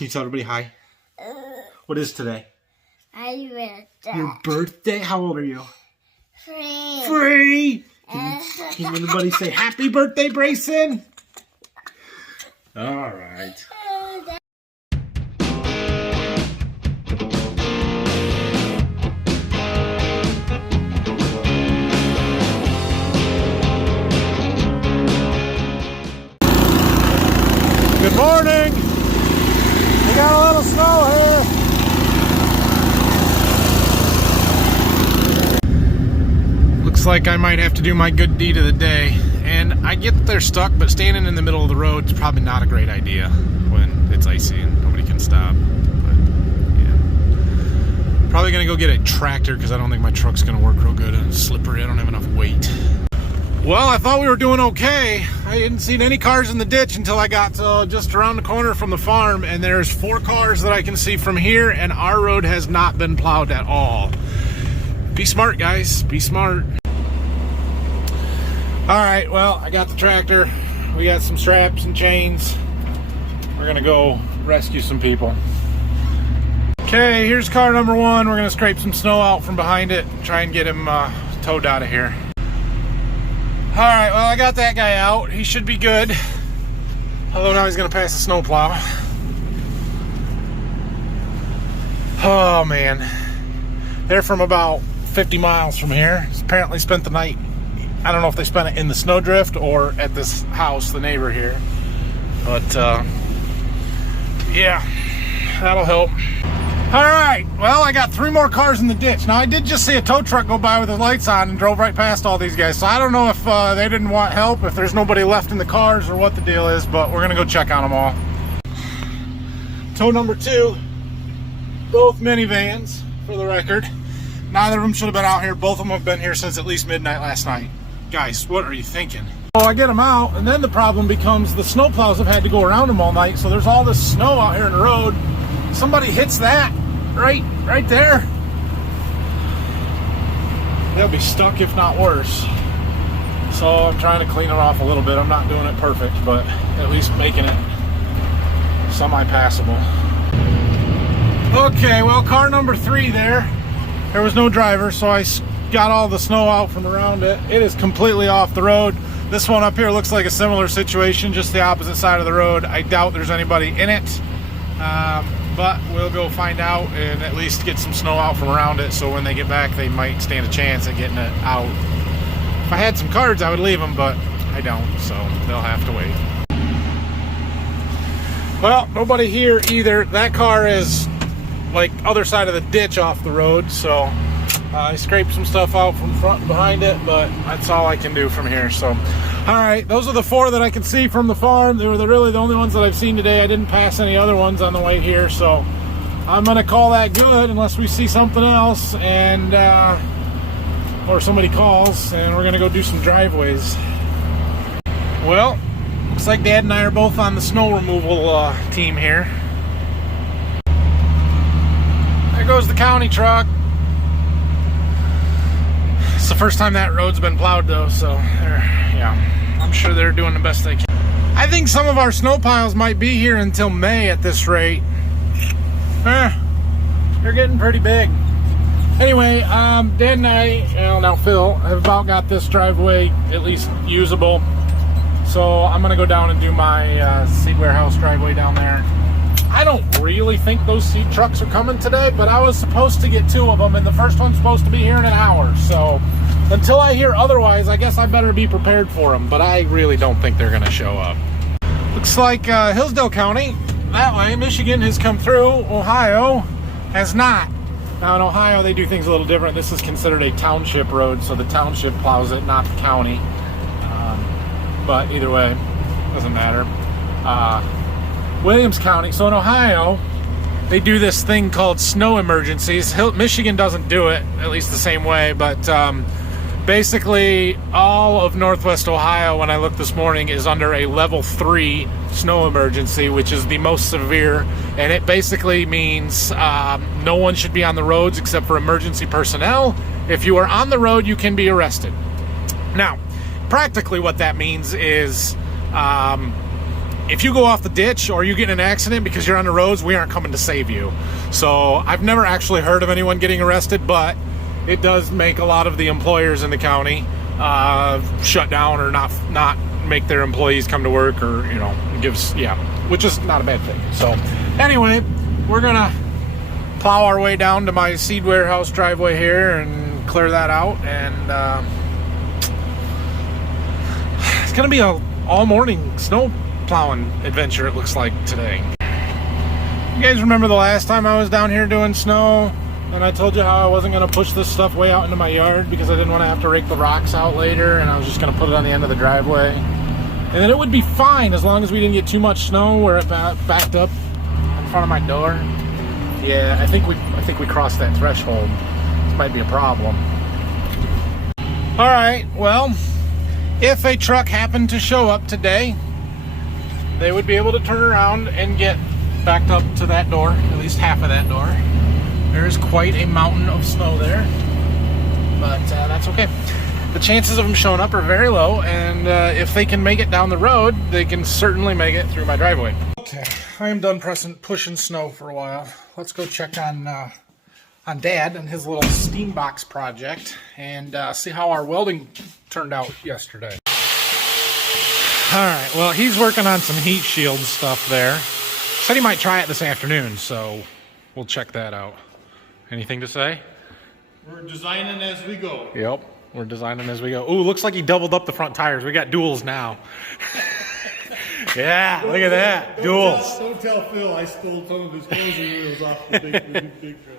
Can you tell everybody hi? What is today? My birthday. Your birthday? How old are you? 3. 3! Can everybody say happy birthday, Brayson? All right. Good morning. We got a little snow here. Looks like I might have to do my good deed of the day. And I get that they're stuck, but standing in the middle of the road is probably not a great idea when it's icy and nobody can stop. But yeah. Probably gonna go get a tractor because I don't think my truck's gonna work real good and it's slippery. I don't have enough weight. Well, I thought we were doing okay. I hadn't seen any cars in the ditch until I got just around the corner from the farm, and there's 4 cars that I can see from here, and our road has not been plowed at all. Be smart, guys. Be smart. All right, well, I got the tractor. We got some straps and chains. We're gonna go rescue some people. Okay, here's car number 1. We're gonna scrape some snow out from behind it and try and get him towed out of here. All right, well, I got that guy out. He should be good. Although now he's gonna pass the snowplow. Oh man, they're from about 50 miles from here. He's apparently spent the night. I don't know if they spent it in the snowdrift or at this house, the neighbor here. But yeah, that'll help. All right, well, I got 3 more cars in the ditch. Now, I did just see a tow truck go by with the lights on and drove right past all these guys. So I don't know if they didn't want help, if there's nobody left in the cars or what the deal is, but we're gonna go check on them all. Tow number 2, both minivans, for the record. Neither of them should have been out here. Both of them have been here since at least midnight last night. Guys, what are you thinking? So I get them out, and then the problem becomes the snowplows have had to go around them all night, so there's all this snow out here in the road. Somebody hits that right there, they'll be stuck, if not worse. So I'm trying to clean it off a little bit. I'm not doing it perfect, but at least making it semi-passable. Okay, well, car number 3 there was no driver, so I got all the snow out from around it. It is completely off the road. This one up here looks like a similar situation, just the opposite side of the road. I doubt there's anybody in it. But we'll go find out and at least get some snow out from around it, so when they get back they might stand a chance at getting it out. If I had some cards I would leave them, but I don't, so they'll have to wait. Well, nobody here either. That car is like other side of the ditch off the road, so I scraped some stuff out from front and behind it, but that's all I can do from here. So all right, those are the 4 that I can see from the farm. They were really the only ones that I've seen today. I didn't pass any other ones on the way here, so I'm gonna call that good unless we see something else, and or somebody calls, and we're gonna go do some driveways. Well, looks like Dad and I are both on the snow removal team here. There goes the county truck. It's the first time that road's been plowed though, so yeah, I'm sure they're doing the best they can. I think some of our snow piles might be here until May at this rate. They're getting pretty big. Anyway, Dad and I, well, now Phil, have about got this driveway at least usable. So I'm gonna go down and do my seed warehouse driveway down there. I don't really think those seed trucks are coming today, but I was supposed to get 2 of them, and the first one's supposed to be here in an hour. So until I hear otherwise, I guess I better be prepared for them, but I really don't think they're gonna show up. Looks like Hillsdale County, that way, Michigan has come through. Ohio has not. Now in Ohio, they do things a little different. This is considered a township road, so the township plows it, not the county. But either way, doesn't matter. Williams County, so in Ohio, they do this thing called snow emergencies. Michigan doesn't do it, at least the same way, but basically all of Northwest Ohio, when I looked this morning, is under a level 3 snow emergency, which is the most severe, and it basically means no one should be on the roads except for emergency personnel. If you are on the road, you can be arrested. Now, practically what that means is if you go off the ditch or you get in an accident because you're on the roads, we aren't coming to save you. So I've never actually heard of anyone getting arrested, but it does make a lot of the employers in the county shut down or not make their employees come to work, or which is not a bad thing. So anyway, we're gonna plow our way down to my seed warehouse driveway here and clear that out, and it's gonna be a all morning snow plowing adventure, it looks like, today. You guys remember the last time I was down here doing snow and I told you how I wasn't going to push this stuff way out into my yard because I didn't want to have to rake the rocks out later, and I was just going to put it on the end of the driveway, and then it would be fine as long as we didn't get too much snow where it backed up in front of my door. Yeah, I think we crossed that threshold. This might be a problem. All right, well, if a truck happened to show up today, they would be able to turn around and get backed up to that door, at least half of that door. There is quite a mountain of snow there, but that's okay. The chances of them showing up are very low, and if they can make it down the road, they can certainly make it through my driveway. Okay, I am done pushing snow for a while. Let's go check on Dad and his little steam box project and see how our welding turned out yesterday. Alright, well, he's working on some heat shield stuff there. Said he might try it this afternoon, so we'll check that out. Anything to say? We're designing as we go. Yep, we're designing as we go. Ooh, looks like he doubled up the front tires. We got duals now. Yeah, look at that. Duals. Don't tell Phil I stole some of his closing wheels off the big truck.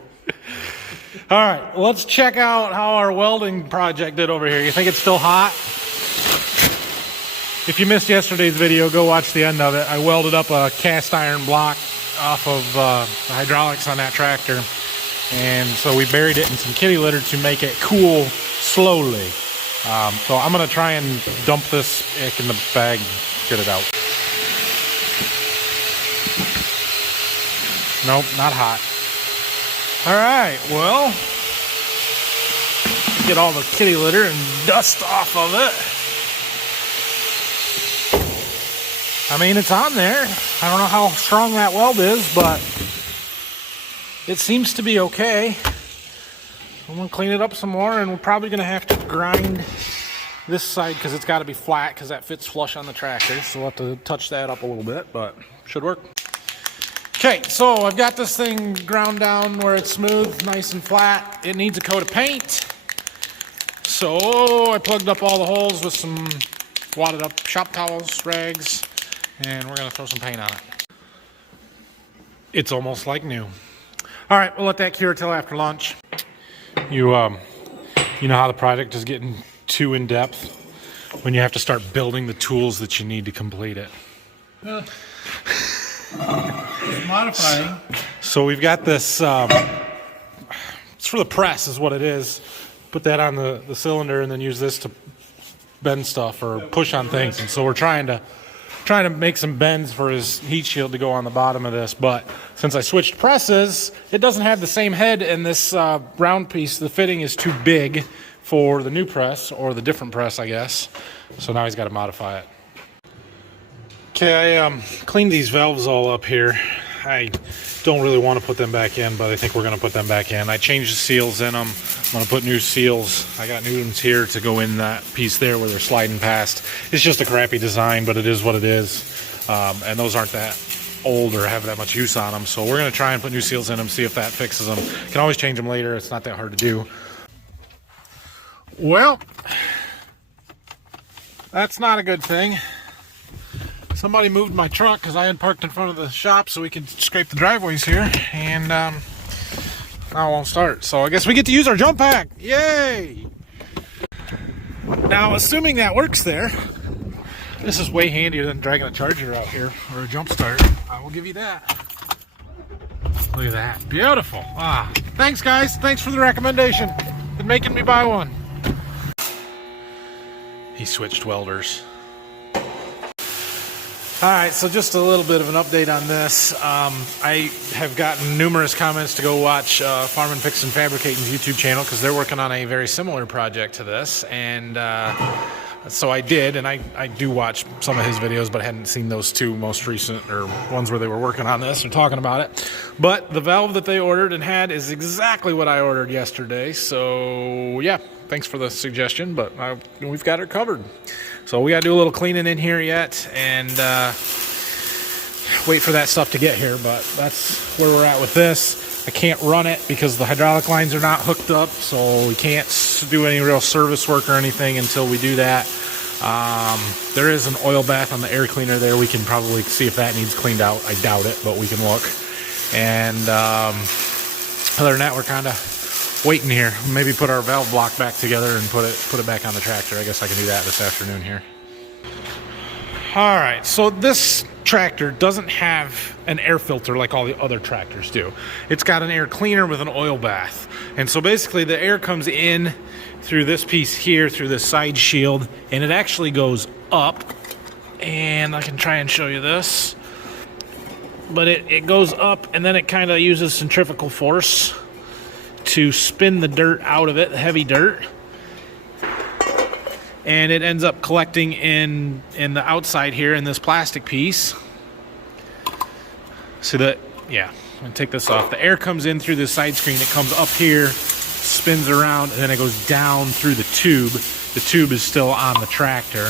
Alright, let's check out how our welding project did over here. You think it's still hot? If you missed yesterday's video, go watch the end of it. I welded up a cast iron block off of the hydraulics on that tractor. And so we buried it in some kitty litter to make it cool slowly. So I'm going to try and dump this ick in the bag, get it out. Nope, not hot. All right, well, get all the kitty litter and dust off of it. I mean, it's on there. I don't know how strong that weld is, but it seems to be okay. I'm gonna clean it up some more, and we're probably gonna have to grind this side because it's got to be flat because that fits flush on the tractor. So we'll have to touch that up a little bit, but should work. Okay, so I've got this thing ground down where it's smooth, nice and flat. It needs a coat of paint. So I plugged up all the holes with some wadded up shop towels, rags, and we're gonna throw some paint on it. It's almost like new. All right, we'll let that cure till after lunch. You know how the project is getting too in depth when you have to start building the tools that you need to complete it. Modifying. So we've got this, it's for the press is what it is. Put that on the cylinder and then use this to bend stuff or push on things. And so we're trying to make some bends for his heat shield to go on the bottom of this, but since I switched presses, it doesn't have the same head, and this round piece, the fitting is too big for the new press, or the different press, I guess. So now he's got to modify it. Okay, I cleaned these valves all up here. I don't really want to put them back in, but I think we're going to put them back in. I changed the seals in them. I'm going to put new seals. I got new ones here to go in that piece there where they're sliding past. It's just a crappy design, but it is what it is. And those aren't that old or have that much use on them. So we're going to try and put new seals in them, see if that fixes them. Can always change them later. It's not that hard to do. Well, that's not a good thing. Somebody moved my truck because I had parked in front of the shop so we could scrape the driveways here, and now it won't start. So I guess we get to use our jump pack. Yay! Now, assuming that works there, this is way handier than dragging a charger out here or a jump start. I will give you that. Look at that. Beautiful. Ah, thanks, guys. Thanks for the recommendation. Been making me buy one. He switched welders. All right, so just a little bit of an update on this. I have gotten numerous comments to go watch Farm and Fix and Fabricating's YouTube channel because they're working on a very similar project to this. And So I did, and I do watch some of his videos, but I hadn't seen those two most recent, or ones where they were working on this or talking about it. But the valve that they ordered and had is exactly what I ordered yesterday. So yeah, thanks for the suggestion, but we've got it covered. So we got to do a little cleaning in here yet, and wait for that stuff to get here, but that's where we're at with this. I can't run it because the hydraulic lines are not hooked up, so we can't do any real service work or anything until we do that. There is an oil bath on the air cleaner there. We can probably see if that needs cleaned out. I doubt it, but we can look. And other than that, we're kind of waiting here. Maybe put our valve block back together and put it back on the tractor. I guess I can do that this afternoon here. All right, so this tractor doesn't have an air filter like all the other tractors do. It's got an air cleaner with an oil bath. And so basically the air comes in through this piece here, through this side shield, and it actually goes up. And I can try and show you this. But it goes up, and then it kind of uses centrifugal force to spin the dirt out of it, the heavy dirt. And it ends up collecting in the outside here in this plastic piece. See that? Yeah, I'm gonna take this off. The air comes in through this side screen. It comes up here, spins around, and then it goes down through the tube. The tube is still on the tractor.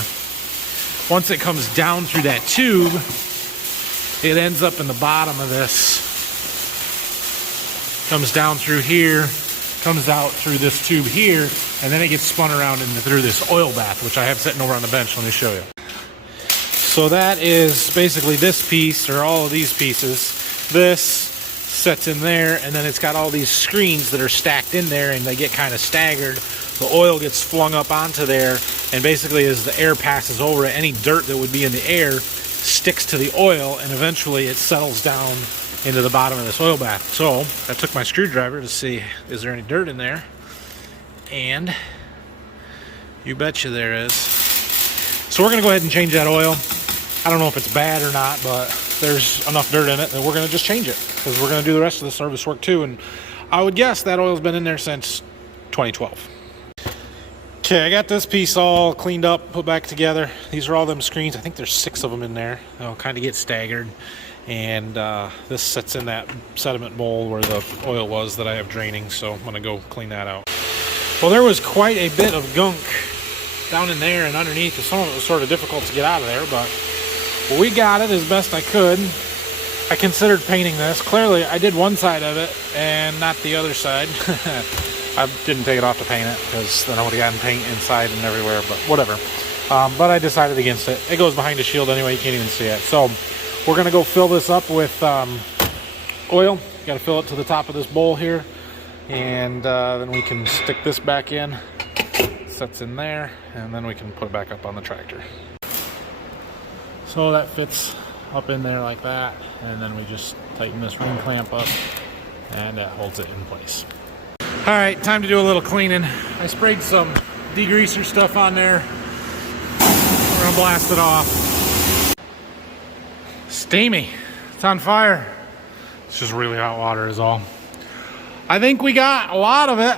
Once it comes down through that tube, it ends up in the bottom of this. Comes down through here, comes out through this tube here, and then it gets spun around through this oil bath, which I have sitting over on the bench. Let me show you. So that is basically this piece, or all of these pieces. This sets in there, and then it's got all these screens that are stacked in there, and they get kind of staggered. The oil gets flung up onto there, and basically as the air passes over it, any dirt that would be in the air sticks to the oil, and eventually it settles down into the bottom of this oil bath. So I took my screwdriver to see, is there any dirt in there? And you betcha there is. So we're gonna go ahead and change that oil. I don't know if it's bad or not, but there's enough dirt in it that we're gonna just change it, because we're gonna do the rest of the service work too. And I would guess that oil's been in there since 2012. Okay, I got this piece all cleaned up, put back together. These are all them screens. I think there's 6 of them in there. They'll kind of get staggered. And this sits in that sediment bowl where the oil was that I have draining, so I'm gonna go clean that out. Well, there was quite a bit of gunk down in there and underneath, and some of it was sort of difficult to get out of there, but we got it as best I could. I considered painting this. Clearly, I did one side of it and not the other side. I didn't take it off to paint it, because then I would have gotten paint inside and everywhere, but whatever. But I decided against it. It goes behind a shield anyway, you can't even see it. So we're gonna go fill this up with oil. Got to fill it to the top of this bowl here, and then we can stick this back in. Sets in there, and then we can put it back up on the tractor. So that fits up in there like that, and then we just tighten this ring clamp up, and that holds it in place. All right, time to do a little cleaning. I sprayed some degreaser stuff on there. We're gonna blast it off. Steamy. It's on fire. It's just really hot water is all. I think we got a lot of it.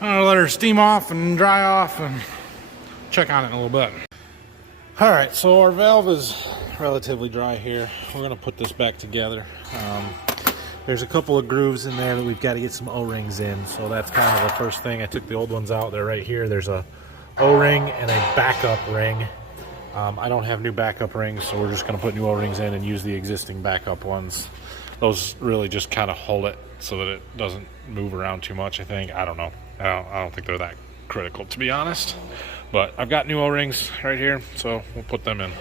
I'm gonna let her steam off and dry off and check on it in a little bit. All right, so our valve is relatively dry here. We're gonna put this back together. There's a couple of grooves in there that we've got to get some O-rings in, so that's kind of the first thing. I took the old ones out. They're right here. There's a O-ring and a backup ring. I don't have new backup rings, so we're just going to put new O-rings in and use the existing backup ones. Those really just kind of hold it so that it doesn't move around too much, I think. I don't know. I don't think they're that critical, to be honest. But I've got new O-rings right here, so we'll put them in.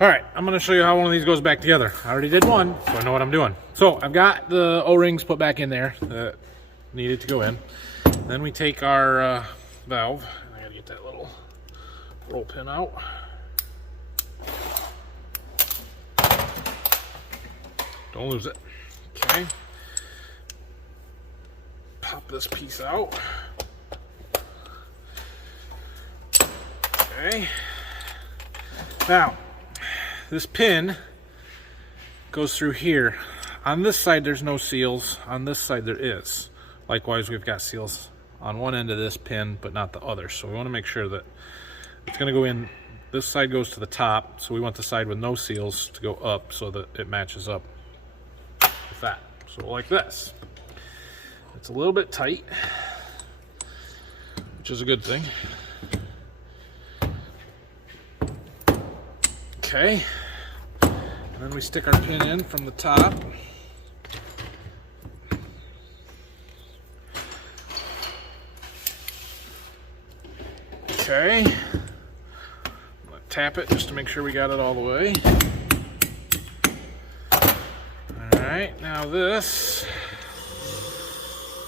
All right, I'm going to show you how one of these goes back together. I already did one, so I know what I'm doing. So I've got the O-rings put back in there that needed to go in. Then we take our valve. I got to get that little roll pin out. Don't lose it. Okay. Pop this piece out. Okay. Now, this pin goes through here. On this side, there's no seals. On this side, there is. Likewise, we've got seals on one end of this pin, but not the other. So we want to make sure that it's going to go in. This side goes to the top, so we want the side with no seals to go up so that it matches up with that. So like this. It's a little bit tight, which is a good thing. Okay. And then we stick our pin in from the top. Okay. I'm gonna tap it just to make sure we got it all the way. Alright, now this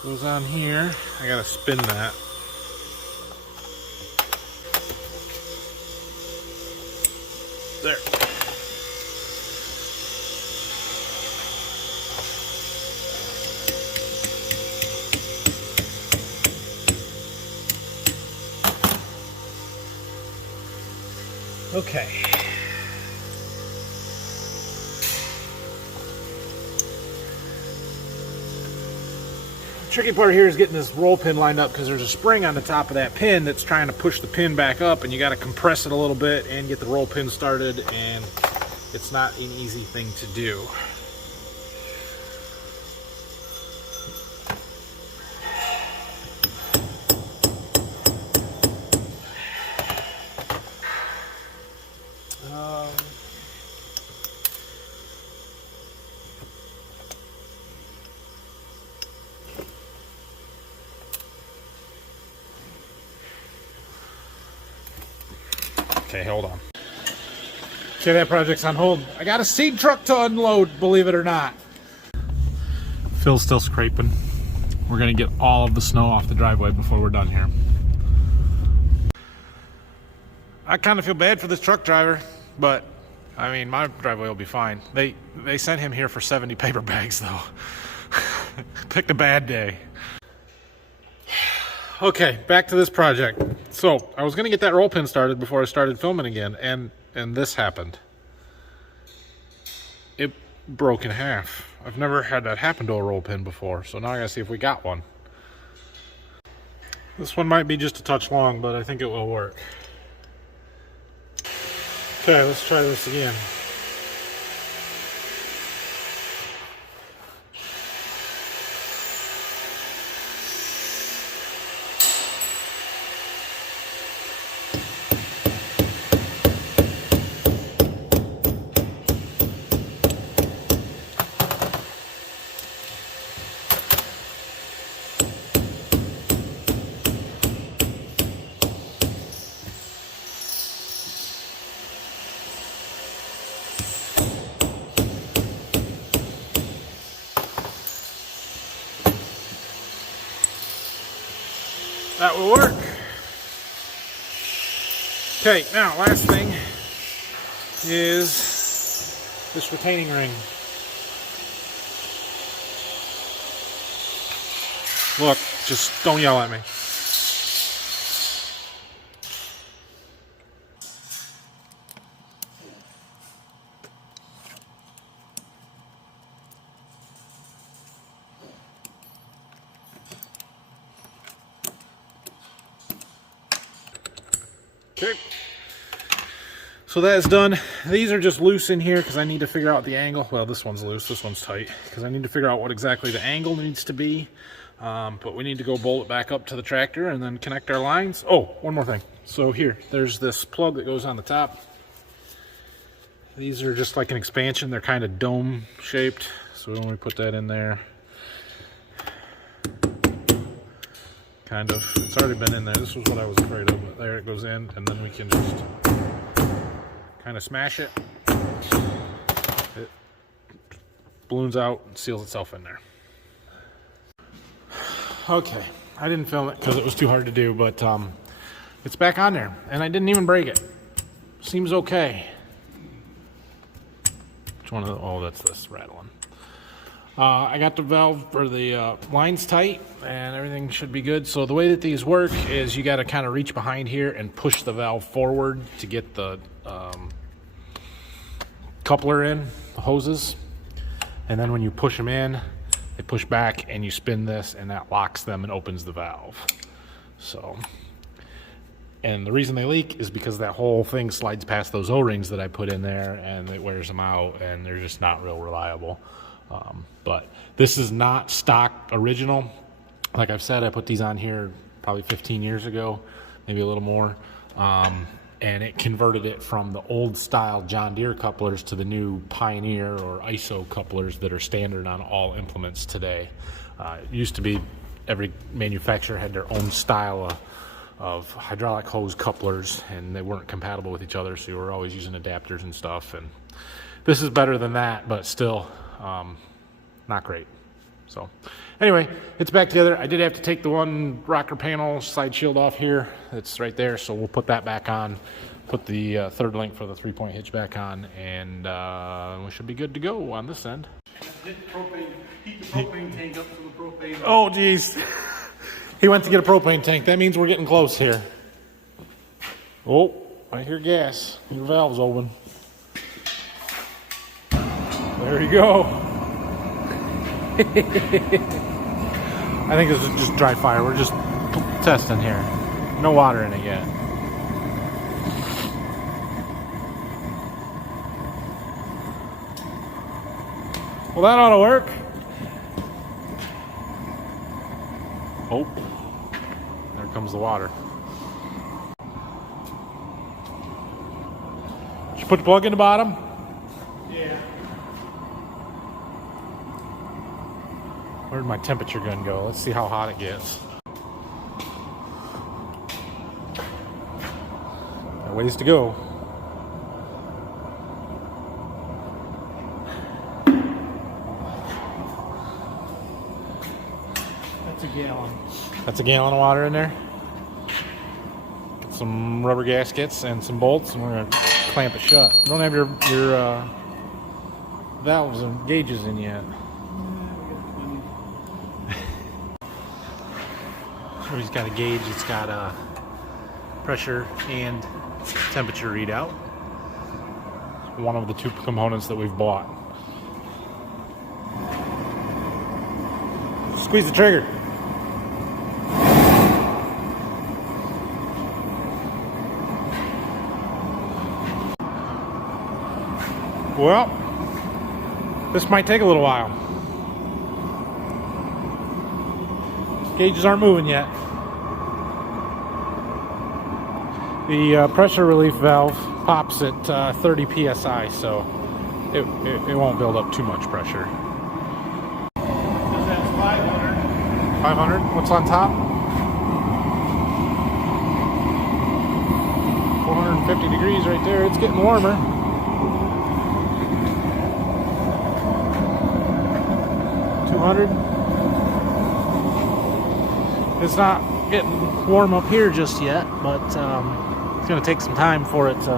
goes on here. I gotta spin that. There. Okay. The tricky part here is getting this roll pin lined up because there's a spring on the top of that pin that's trying to push the pin back up, and you got to compress it a little bit and get the roll pin started, and it's not an easy thing to do. Okay, hold on. Okay, that project's on hold. I got a seed truck to unload, believe it or not. Phil's still scraping. We're gonna get all of the snow off the driveway before we're done here. I kind of feel bad for this truck driver, but I mean, my driveway will be fine. They sent him here for 70 paper bags though. Picked a bad day. Okay, back to this project. So I was gonna get that roll pin started before I started filming again, and this happened. It broke in half. I've never had that happen to a roll pin before, so now I gotta see if we got one. This one might be just a touch long, but I think it will work. Okay, let's try this again. That will work. Okay, now last thing is this retaining ring. Look, just don't yell at me. Okay, so that is done. These are just loose in here because I need to figure out the angle. Well, this one's loose, this one's tight, because I need to figure out what exactly the angle needs to be. But we need to go bolt it back up to the tractor and then connect our lines. Oh, one more thing. So here, there's this plug that goes on the top. These are just like an expansion. They're kind of dome shaped. So when we put that in there, kind of, it's already been in there. This was what I was afraid of, but there it goes in, and then we can just kind of smash it. It balloons out and seals itself in there. Okay, I didn't film it because it was too hard to do, but it's back on there, and I didn't even break it. Seems okay. Which one of the, oh, that's this rattling. I got the valve, or the lines tight, and everything should be good. So the way that these work is you got to kind of reach behind here and push the valve forward to get the coupler in, the hoses. And then when you push them in, they push back and you spin this, and that locks them and opens the valve. So, and the reason they leak is because that whole thing slides past those O-rings that I put in there, and it wears them out, and they're just not real reliable. But this is not stock original. Like I've said, I put these on here probably 15 years ago, maybe a little more. And it converted it from the old style John Deere couplers to the new Pioneer or ISO couplers that are standard on all implements today. It used to be every manufacturer had their own style of hydraulic hose couplers, and they weren't compatible with each other, so you were always using adapters and stuff. And this is better than that, but still not great. So anyway, it's back together. I did have to take the one rocker panel side shield off here. It's right there, so we'll put that back on, put the third link for the 3-point hitch back on, and we should be good to go on this end. Heat the propane tank up to the propane. Oh geez. He went to get a propane tank. That means we're getting close here. Oh, I hear gas. Your valve's open. There you go. I think this is just dry fire. We're just testing here. No water in it yet. Well, that ought to work. Oh, there comes the water. Did you put the plug in the bottom? Yeah. Where'd my temperature gun go? Let's see how hot it gets. Got ways to go. That's a gallon. That's a gallon of water in there. Get some rubber gaskets and some bolts, and we're gonna clamp it shut. You don't have your valves and gauges in yet. He's got a gauge. It's got a pressure and temperature readout. One of the two components that we've bought. Squeeze the trigger. Well, this might take a little while. Gauges aren't moving yet. The pressure relief valve pops at 30 psi, so it won't build up too much pressure. That's 500. 500? What's on top? 450 degrees right there. It's getting warmer. It's not getting warm up here just yet, but it's going to take some time for it to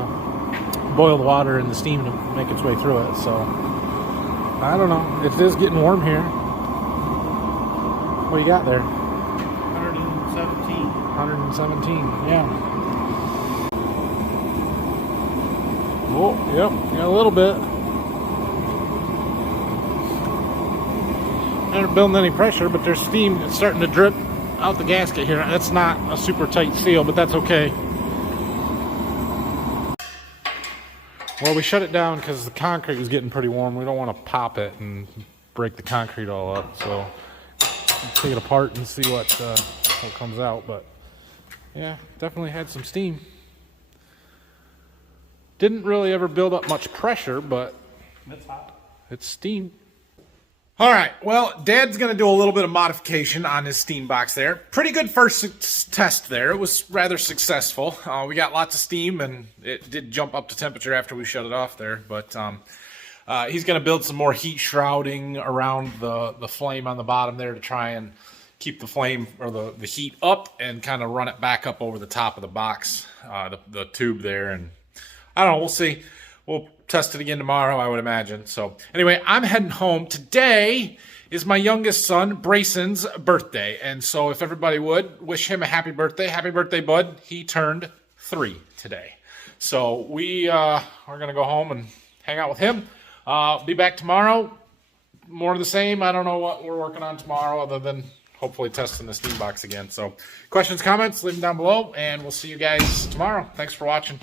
boil the water and the steam to make its way through it. So I don't know. It is getting warm here. What do you got there? 117. 117. Yeah. Oh, yep. Got a little bit. Not building any pressure, but there's steam that's starting to drip out the gasket here. That's not a super tight seal, but that's okay. Well, we shut it down because the concrete was getting pretty warm. We don't want to pop it and break the concrete all up, so we'll take it apart and see what comes out. But yeah, definitely had some steam. Didn't really ever build up much pressure, but That's hot. it's steam. All right, well, Dad's going to do a little bit of modification on his steam box there. Pretty good first test there. It was rather successful. We got lots of steam, and it did jump up to temperature after we shut it off there. But he's going to build some more heat shrouding around the flame on the bottom there to try and keep the flame or the heat up and kind of run it back up over the top of the box, the tube there. And I don't know, we'll see. We'll test it again tomorrow, I would imagine. So anyway, I'm heading home. Today is my youngest son, Brayson's birthday. And so if everybody would, wish him a happy birthday. Happy birthday, bud. He turned 3 today. So we are going to go home and hang out with him. Be back tomorrow. More of the same. I don't know what we're working on tomorrow other than hopefully testing the steam box again. So questions, comments, leave them down below, and we'll see you guys tomorrow. Thanks for watching.